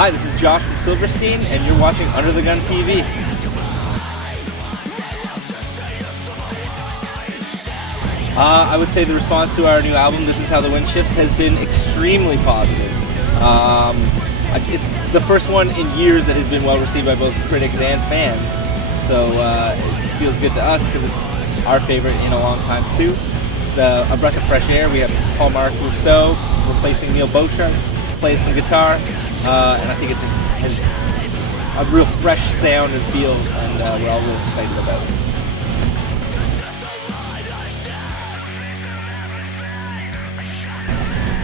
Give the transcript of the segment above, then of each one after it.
Hi, this is Josh from Silverstein, and you're watching Under the Gun TV. I would say the response to our new album, This Is How the Wind Shifts, has been extremely positive. It's the first one in years that has been well received by both critics and fans. So it feels good to us because it's our favorite in a long time too. It's a breath of fresh air. We have Paul-Marc Rousseau replacing Neil Beauchamp, playing some guitar, and I think it just has a real fresh sound and feel, and we're all really excited about it.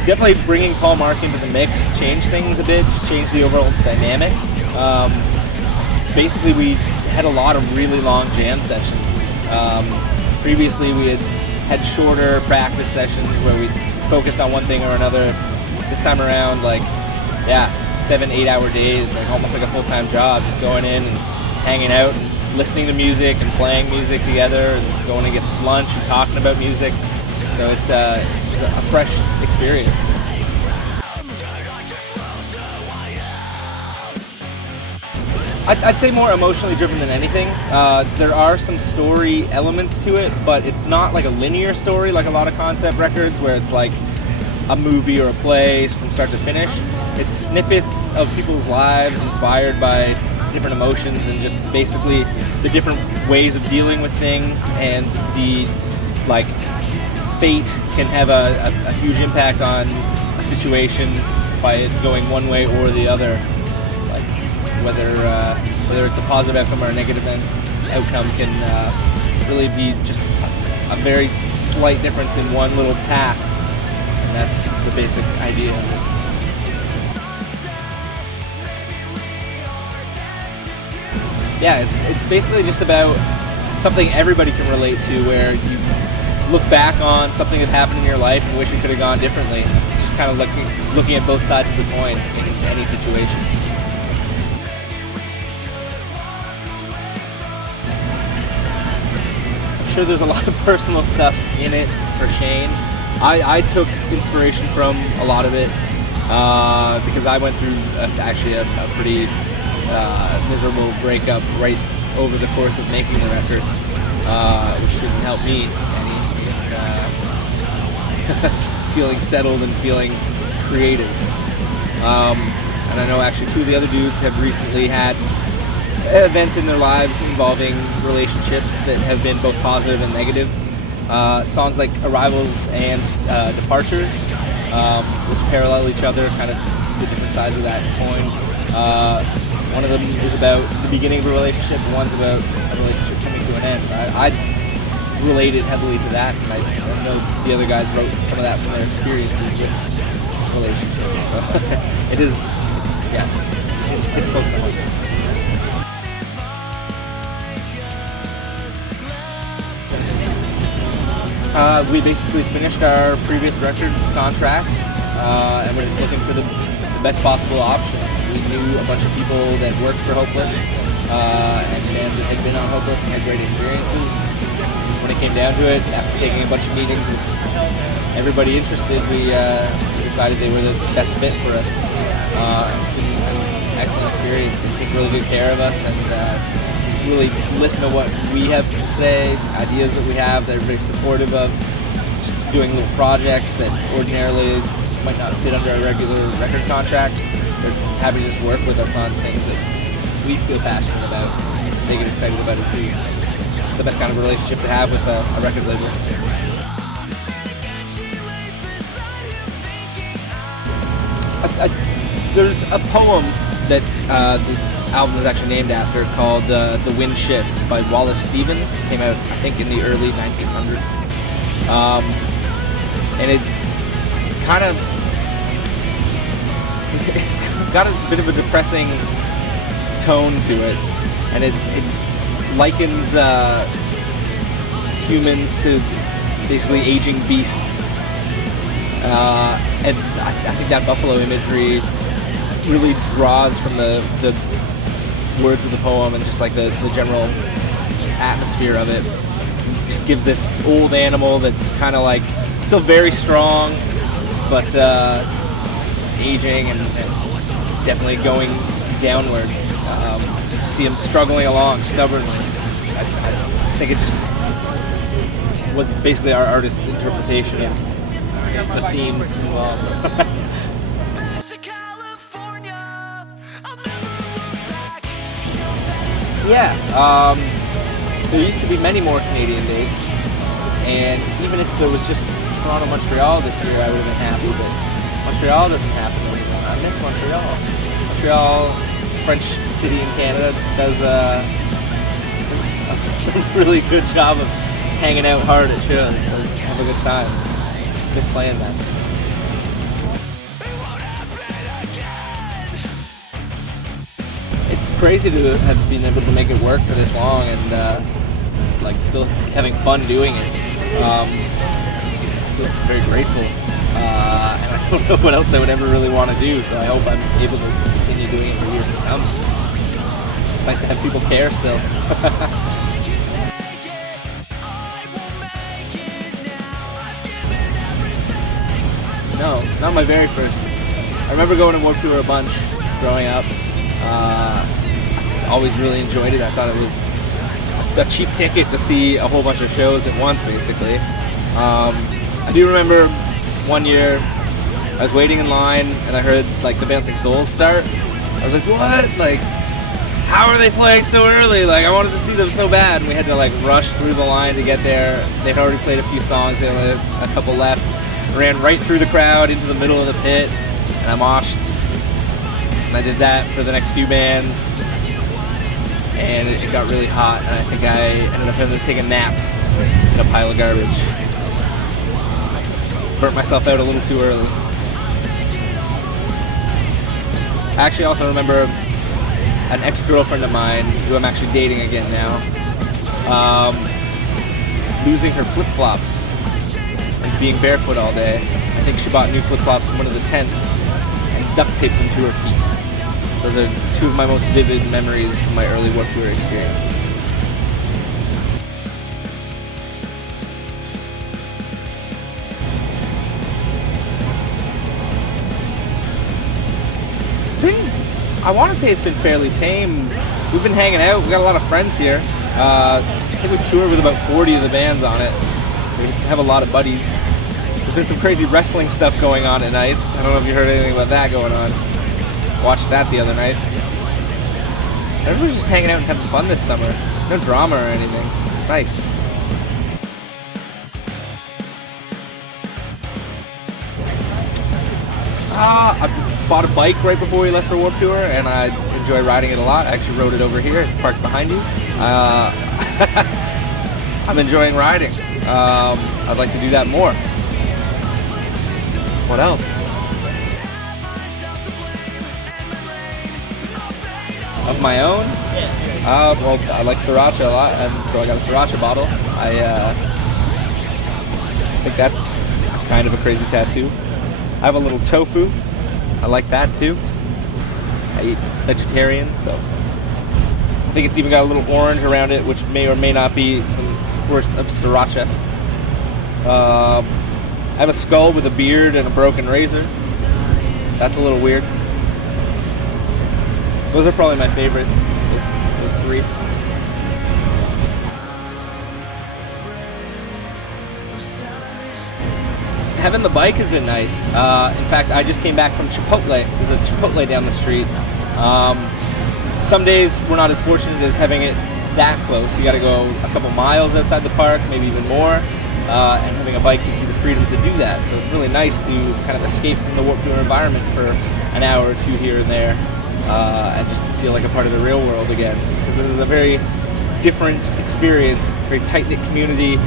Definitely bringing Paul-Marc into the mix changed things a bit, just changed the overall dynamic. Basically, we had a lot of really long jam sessions. Previously, we had shorter practice sessions where we focused on one thing or another. This time around, 7-8 hour days, almost like a full-time job, just going in and hanging out and listening to music and playing music together and going to get lunch and talking about music. So it's a fresh experience. I'd say more emotionally driven than anything. There are some story elements to it, but it's not like a linear story like a lot of concept records where it's like a movie or a play from start to finish. It's snippets of people's lives inspired by different emotions and just basically the different ways of dealing with things, and the fate can have a huge impact on a situation by it going one way or the other. Whether it's a positive outcome or a negative outcome can really be just a very slight difference in one little path, and that's the basic idea of it. Yeah, it's basically just about something everybody can relate to, where you look back on something that happened in your life and wish it could have gone differently. Just kind of looking at both sides of the coin in any situation. I'm sure there's a lot of personal stuff in it for Shane. I took inspiration from a lot of it because I went through actually a pretty miserable breakup right over the course of making the record, which didn't help me any. Feeling settled and feeling creative. And I know actually two of the other dudes have recently had events in their lives involving relationships that have been both positive and negative. Songs like Arrivals and Departures, which parallel each other, kind of the different sides of that coin. One of them is about the beginning of a relationship, and one's about a relationship coming to an end. I related heavily to that, and I know the other guys wrote some of that from their experiences with relationships. So it is, it's close to home. We basically finished our previous record contract, and we're just looking for the best possible option. We knew a bunch of people that worked for Hopeless, and bands that had been on Hopeless and had great experiences. When it came down to it, after taking a bunch of meetings with everybody interested, we decided they were the best fit for us. It's been an excellent experience. They take really good care of us and really listen to what we have to say, ideas that we have. They're very supportive of just doing little projects that ordinarily might not fit under a regular record contract. They're happy to just work with us on things that we feel passionate about. They get excited about it too. It's the best kind of relationship to have with a record label. There's a poem that the album is actually named after called The Wind Shifts by Wallace Stevens. It came out, I think, in the early 1900s. And it kind of, it's got a bit of a depressing tone to it. And it likens humans to basically aging beasts. And I think that buffalo imagery really draws from the words of the poem and just the general atmosphere of it. Just gives this old animal that's kind of still very strong, but aging and definitely going downward. See him struggling along stubbornly. I think it just was basically our artist's interpretation of the themes involved. Yeah, there used to be many more Canadian dates, and even if there was just Toronto-Montreal this year, I would have been happy, but Montreal doesn't happen anymore. I miss Montreal. Montreal, French city in Canada, does a really good job of hanging out hard at shows. So have a good time. Miss playing that. It's crazy to have been able to make it work for this long and like still having fun doing it. Very grateful, and I don't know what else I would ever really want to do. So I hope I'm able to continue doing it for years to come. It's nice to have people care still. No, not my very first. I remember going to Warped Tour a bunch growing up. Always really enjoyed it. I thought it was a cheap ticket to see a whole bunch of shows at once, basically. I do remember one year I was waiting in line and I heard like the Bouncing Souls start. I was like, what? Like, how are they playing so early? Like, I wanted to see them so bad, and we had to like rush through the line to get there. They'd already played a few songs. They only had a couple left. Ran right through the crowd into the middle of the pit, and I moshed. And I did that for the next few bands, and it got really hot, and I think I ended up having to take a nap in a pile of garbage. Burnt myself out a little too early. I actually also remember an ex-girlfriend of mine, who I'm actually dating again now, losing her flip-flops and being barefoot all day. I think she bought new flip-flops from one of the tents and duct taped them to her feet. Those are two of my most vivid memories from my early Warped Tour experiences. I want to say it's been fairly tame. We've been hanging out. We got a lot of friends here. I think we've toured with about 40 of the bands on it. So we have a lot of buddies. There's been some crazy wrestling stuff going on at nights. I don't know if you heard anything about that going on. Watched that the other night. Everybody's just hanging out and having fun this summer. No drama or anything. It's nice. I bought a bike right before we left for Warped Tour, and I enjoy riding it a lot. I actually rode it over here. It's parked behind you. I'm enjoying riding. I'd like to do that more. What else? Of my own? Well, I like Sriracha a lot, and so I got a Sriracha bottle. I think that's kind of a crazy tattoo. I have a little tofu. I like that too. I eat vegetarian, so I think it's even got a little orange around it, which may or may not be some spores of Sriracha. I have a skull with a beard and a broken razor. That's a little weird. Those are probably my favorites, those three. Having the bike has been nice. In fact, I just came back from Chipotle. There's a Chipotle down the street. Some days we're not as fortunate as having it that close. You got to go a couple miles outside the park, maybe even more. And having a bike gives you the freedom to do that. So it's really nice to kind of escape from the Warped Tour environment for an hour or two here and there, and just feel like a part of the real world again. Because this is a very different experience. It's a very tight-knit community.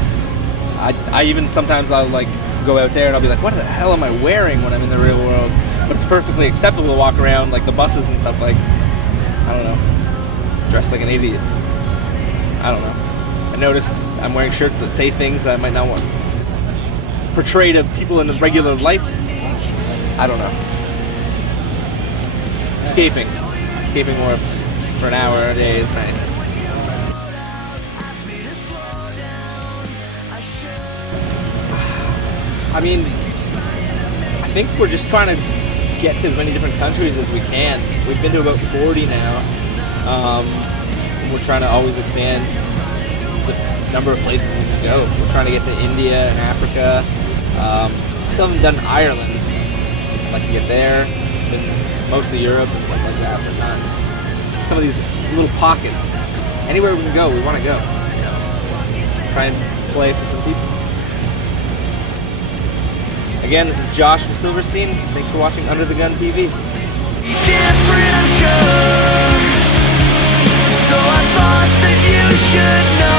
I even sometimes I'll like go out there and I'll be like, what the hell am I wearing when I'm in the real world? But it's perfectly acceptable to walk around like the buses and stuff, like, I don't know, dressed like an idiot. I don't know. I noticed I'm wearing shirts that say things that I might not want to portray to people in the regular life. I don't know. Escaping Warped for an hour a day is nice. I mean, I think we're just trying to get to as many different countries as we can. We've been to about 40 now. We're trying to always expand the number of places we can go. We're trying to get to India and Africa. Still haven't done Ireland. I'd like to get there. Been mostly Europe and stuff like that, but not some of these little pockets. Anywhere we can go, we want to go. You know, try and play for some people. Again, this is Josh from Silverstein. Thanks for watching Under the Gun TV. Different, I'm sure. So I thought that you should know.